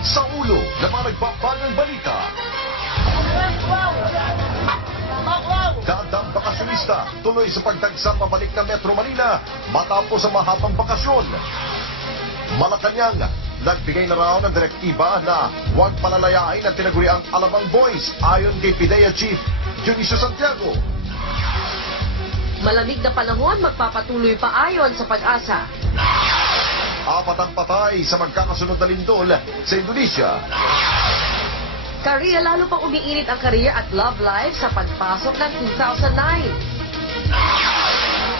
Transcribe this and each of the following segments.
sa ulo ng mga nagbabagang balita. Dadang bakasyonista tuloy sa pagdagsa pabalik ng Metro Manila matapos ang mahabang bakasyon. Malacanang, nagbigay na raw ng direktiba na huwag palalayain ang tinaguriang Alabang Boys ayon kay PIDEA Chief Dionisio Santiago. Malamig na panahon magpapatuloy pa ayon sa Pag-asa. 4 ang patay sa magkakasunod na lindol sa Indonesia. Korea lalo pang umiinit ang career at love life sa pagpasok ng 2009.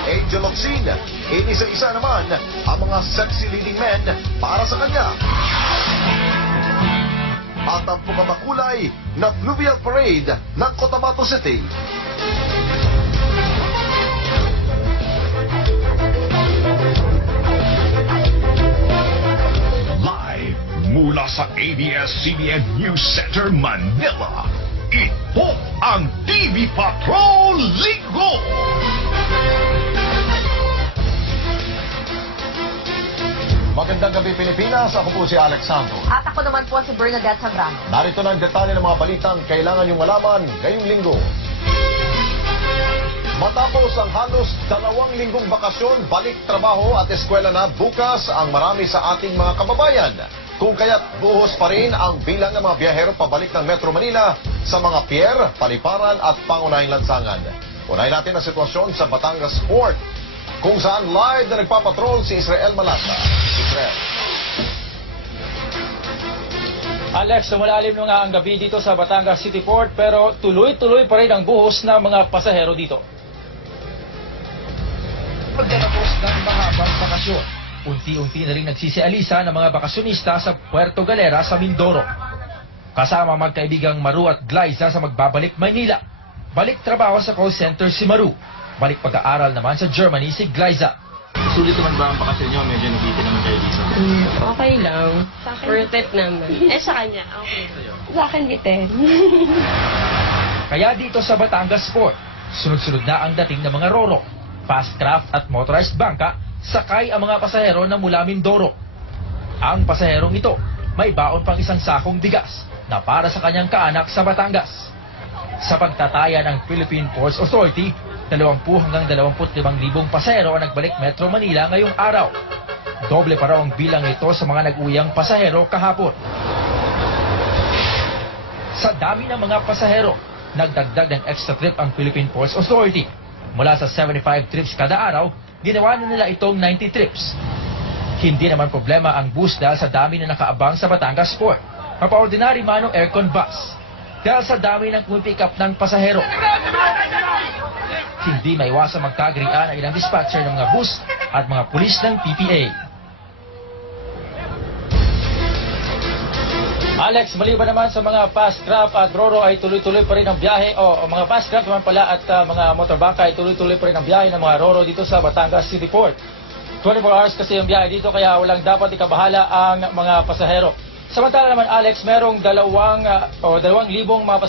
Angel Locsin, inisa-isa naman ang mga sexy leading men para sa kanya. At ang pumamakulay na Fluvial Parade ng Cotabato City. Live mula sa ABS-CBN News Center, Manila. Ito ang TV Patrol Linggo! Magandang gabi Pilipinas, ako po si Alex Santos. At ako naman po si Bernadette Zambrano. Narito na ang detalye ng mga balitang kailangan yung malaman ngayong linggo. Matapos ang halos 2 linggong bakasyon, balik trabaho at eskwela na bukas ang marami sa ating mga kababayan. Kung kaya't buhos pa rin ang bilang ng mga biyahero pabalik ng Metro Manila sa mga pier, paliparan at pangunahing lansangan. Unahin natin ang sitwasyon sa Batangas Port, kung saan live na nagpapatrol si Israel Malasa. Israel. Alex, lumalalim na nga ang gabi dito sa Batangas City Port pero tuloy-tuloy pa rin ang buhos ng mga pasahero dito. Pagkatapos ng mahabang bakasyon, unti-unti na rin nagsisialisa ng mga bakasyonista sa Puerto Galera sa Mindoro. Kasama magkaibigang Maru at Glyza sa magbabalik Maynila. Balik trabaho sa call center si Maru. Balik pag-aaral naman sa Germany si Glyza. Sulit naman ba ang bakasyon nyo? Medyo nagiging naman kayo dito. Okay lang. Worth it naman. Sa kanya, okay. Sa akin, bitin. Kaya dito sa Batangas Port, sunod-sunod na ang dating ng mga roro, fast craft at motorized bangka, sakay ang mga pasahero na mula Mindoro. Ang pasaherong ito, may baon pang 1 sakong bigas na para sa kanyang kaanak sa Batangas. Sa pagtataya ng Philippine Ports Authority, 20 hanggang 25,000 pasahero ang nagbalik Metro Manila ngayong araw. Doble pa raw ang bilang ito sa mga nag-uyang pasahero kahapon. Sa dami ng mga pasahero, nagdagdag ng extra trip ang Philippine Ports Authority. Mula sa 75 trips kada araw, ginawa na nila itong 90 trips. Hindi naman problema ang bus dahil sa dami na nakaabang sa Batangas Port. Mapa-ordinary manong aircon bus. Dahil sa dami ng pumipick up ng pasahero. Hindi maiwasang magkagrian ang ilang dispatcher ng mga bus at mga pulis ng PPA. Alex, maliban naman sa mga fast craft at roro ay tuloy-tuloy pa rin ang biyahe o mga fast craft naman pala at mga motorbangka ay tuloy-tuloy pa rin ang biyahe ng mga roro dito sa Batangas City Port. 24 hours kasi ang biyahe dito kaya walang dapat ikabahala ang mga pasahero. Samantala naman Alex, merong 2,000 mga pasahero